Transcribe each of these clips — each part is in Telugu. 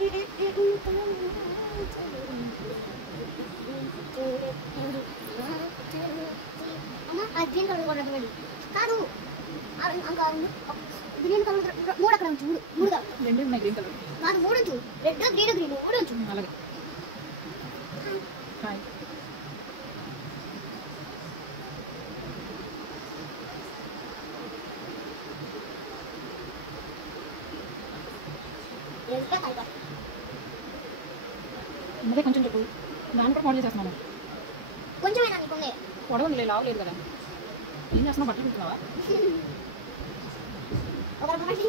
అమ్మ ఆ గ్రీన్ కలర్ కొన్నటువంటి కాదు గ్రీన్ కలర్ మూడు అక్కడ ఉంచు మూడుగా రెండు ఉన్నాయి గ్రీన్ కలర్ కాదు మూడు ఉంచు రెడ్ గ్రీన్ గ్రీన్ మూడు ఉంచు అలాగే హాయ్ అదే కొంచెం చెప్పు దాన్ని కూడా మోడల్ చేస్తున్నాను కొంచెమైనా నీకు పొడవు లావు లేదు కదా ఏం చేస్తున్నావు బట్టలు కుట్టున్నావా ఒక రకమైన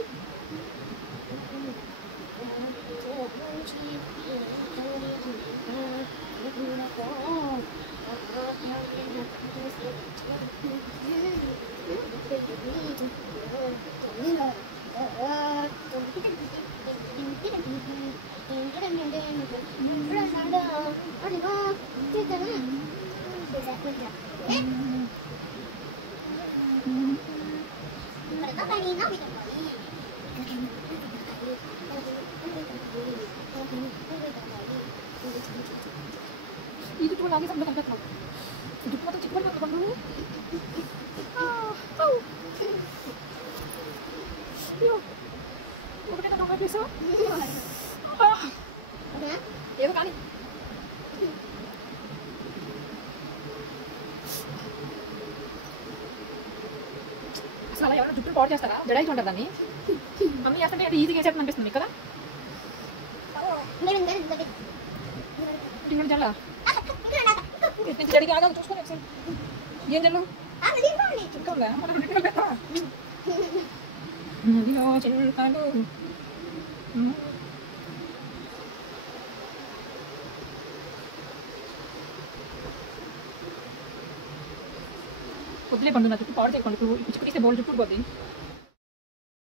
ఈ జుట్టు కూడా లాగే సంబంధం కనిపెట్టావు జుట్టు మొత్తం చిక్కుపడి పడుకుంటు ఒకటే కదా ప్లేసు ఏదో కానీ అసలు అలా ఎవరైనా జుట్టులు పాడు చేస్తారా జడాయిచి ఉంటుంది దాన్ని మమ్మీ చేస్తుంటే అది ఈజీగా వేసేది అనిపిస్తుంది కదా ఇంటి జల్ల జడికి ఆగా చూసుకొని ఒకసారి ఏం జల్లు చిక్కలే మన రెండు పెట్టా నదిలో చిల్కాలు వదిలే పండు నా చుట్టూ పాడు చేయకుండా పిచ్చుకు తీస్తే బోల్ చుట్టూ పోతుంది